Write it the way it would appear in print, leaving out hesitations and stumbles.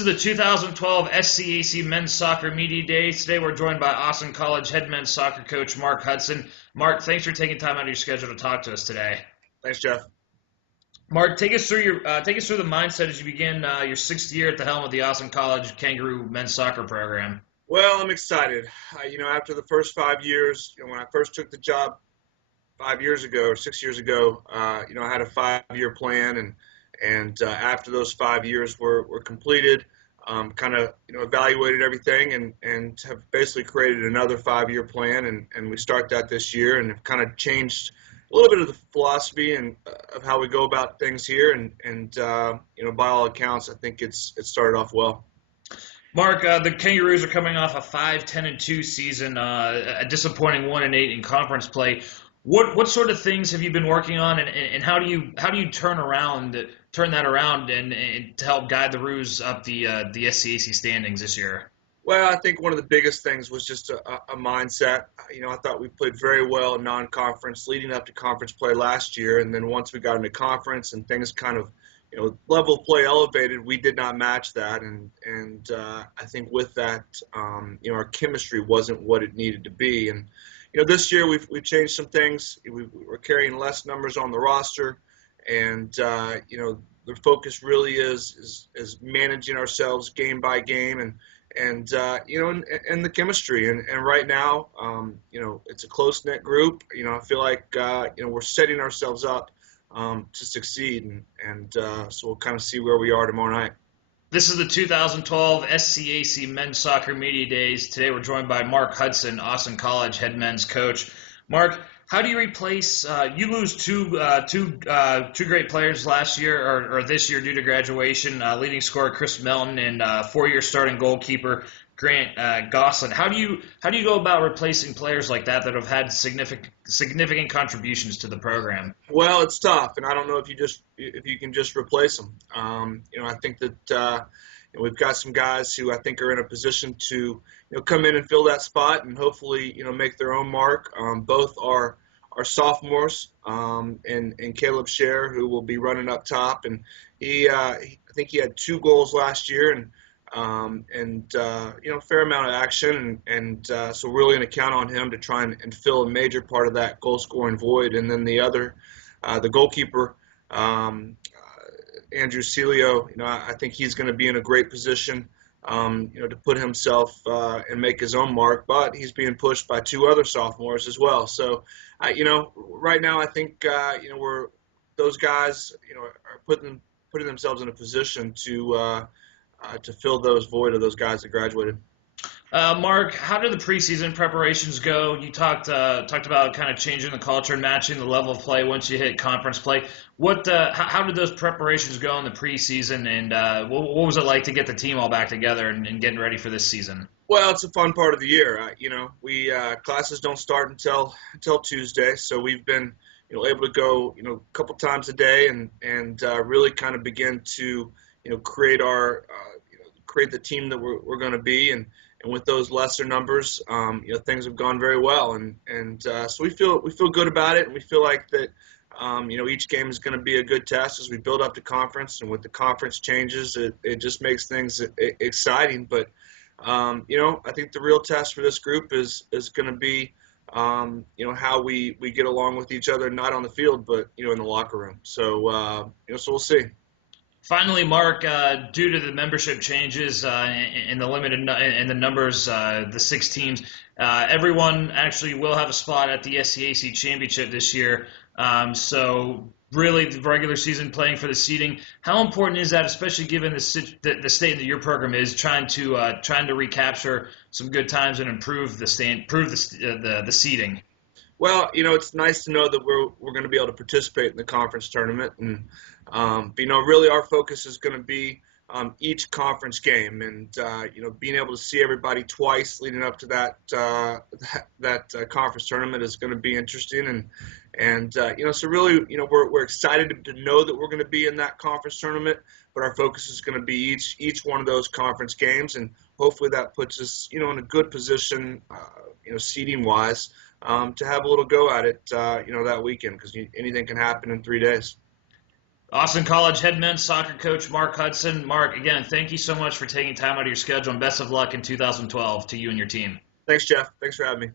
This is the 2012 SCAC Men's Soccer Media Day. Today we're joined by Austin College head men's soccer coach Mark Hudson. Mark, thanks for taking time out of your schedule to talk to us today. Thanks, Jeff. Mark, take us through the mindset as you begin your sixth year at the helm of the Austin College Kangaroo Men's Soccer Program. Well, I'm excited. After the first 5 years, when I first took the job 5 years ago or 6 years ago, I had a 5-year plan, and after those 5 years were completed, evaluated everything and have basically created another 5-year plan, and we start that this year, and have kind of changed a little bit of the philosophy and of how we go about things here, and by all accounts, I think it's started off well. Mark, the Kangaroos are coming off a 5-10-2 season, a disappointing 1-8 in conference play. What sort of things have you been working on, and how do you turn that around and to help guide the Roos up the SCAC standings this year? Well, I think one of the biggest things was just a mindset. I thought we played very well in non-conference leading up to conference play last year, and then once we got into conference and things kind of, level of play elevated, we did not match that, and I think with that, our chemistry wasn't what it needed to be, and this year we've changed some things. We're carrying less numbers on the roster, and the focus really is managing ourselves game by game, and the chemistry. And right now, it's a close-knit group. I feel like, we're setting ourselves up to succeed. And so we'll kind of see where we are tomorrow night. This is the 2012 SCAC Men's Soccer Media Days. Today we're joined by Mark Hudson, Austin College head men's coach. Mark, how do you replace? You lose two great players last year or this year due to graduation. Leading scorer Chris Melton and 4-year starting goalkeeper Grant Gosselin. How do you go about replacing players like that have had significant contributions to the program? Well, it's tough, and I don't know if you can just replace them. I think that we've got some guys who I think are in a position to come in and fill that spot and hopefully make their own mark. Both are sophomores, and Caleb Scher, who will be running up top, and I think he had 2 goals last year, and fair amount of action, and so we're really going to count on him to try and fill a major part of that goal scoring void. And then the other, the goalkeeper, Andrew Celio, I think he's going to be in a great position, to put himself and make his own mark, but he's being pushed by 2 other sophomores as well. So, right now I think, those guys, are putting themselves in a position to fill those void of those guys that graduated. Mark, how did the preseason preparations go? You talked about kind of changing the culture and matching the level of play once you hit conference play. How did those preparations go in the preseason, and what was it like to get the team all back together and getting ready for this season? Well, it's a fun part of the year. We classes don't start until Tuesday, so we've been able to go a couple times a day and really kind of begin to create the team that we're going to be, and with those lesser numbers, things have gone very well, and so we feel good about it, and we feel like that each game is going to be a good test as we build up to conference, and with the conference changes, it just makes things exciting. But I think the real test for this group is going to be how we get along with each other, not on the field, but in the locker room. So so we'll see. Finally, Mark, due to the membership changes and the limited and the numbers, the 6 teams, everyone actually will have a spot at the SCAC Championship this year. So really, the regular season playing for the seeding. How important is that, especially given the state that your program is trying to recapture some good times and improve the seeding? Well, it's nice to know that we're going to be able to participate in the conference tournament, and really our focus is going to be each conference game, and being able to see everybody twice leading up to that conference tournament is going to be interesting, and so really we're excited to know that we're going to be in that conference tournament, but our focus is going to be each one of those conference games, and hopefully that puts us in a good position seeding wise. To have a little go at it, that weekend, because anything can happen in 3 days. Austin College head men's soccer coach Mark Hudson. Mark, again, thank you so much for taking time out of your schedule, and best of luck in 2012 to you and your team. Thanks, Jeff. Thanks for having me.